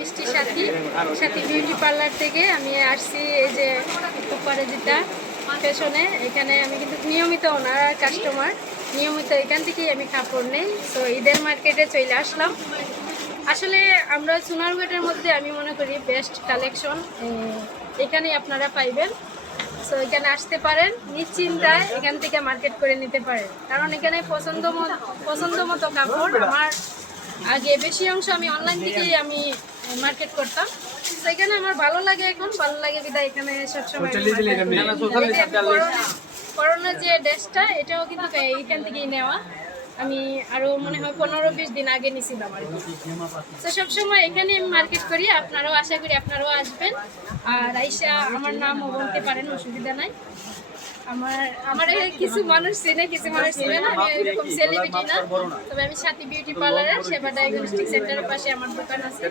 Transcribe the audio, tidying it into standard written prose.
মিষ্টি সাথী সাথী beauty parlour থেকে আমি আসছি এই যে অপরাজিতা ফ্যাশনে। এখানে আমি কিন্তু নিয়মিত ওনার কাস্টমার, নিয়মিত এখান থেকেই আমি কাপড় নেই। তো ঈদের মার্কেটে চলে আসলাম। আসলে আমরা সোনারঘাটের মধ্যে আমি মনে করি বেস্ট কালেকশন এখানেই আপনারা পাইবেন। সো এখানে আসতে পারেন, নিশ্চিন্তায় এখান থেকে মার্কেট করে নিতে পারেন, কারণ এখানে পছন্দ মতো কাপড়। আমার আগে বেশি অংশ আমি অনলাইন থেকেই আমি মার্কেট করতাম, তো এখানে আমার ভালো লাগে, এখন ভালো লাগে বিদায় এখানে সবসময় করোনার যে ড্রেসটা এটাও কিন্তু এইখান থেকেই নেওয়া। আমি আরো মনে হয় 15-20 দিন আগে নিয়েছিলাম আর কি। তো সবসময় এখানে আমি মার্কেট করি, আপনারাও আশা করি আপনারাও আসবেন। আর আইসা আমার নামও বলতে পারেন, অসুবিধা নাই। আমার কিছু মানুষ চেনে, কিছু মানুষ চেনে না। আমি এরকম সেলিব্রিটি না, তবে আমি সাথী বিউটি পার্লারের সেবা ডায়াগনস্টিক সেন্টারের পাশে আমার দোকান আছে।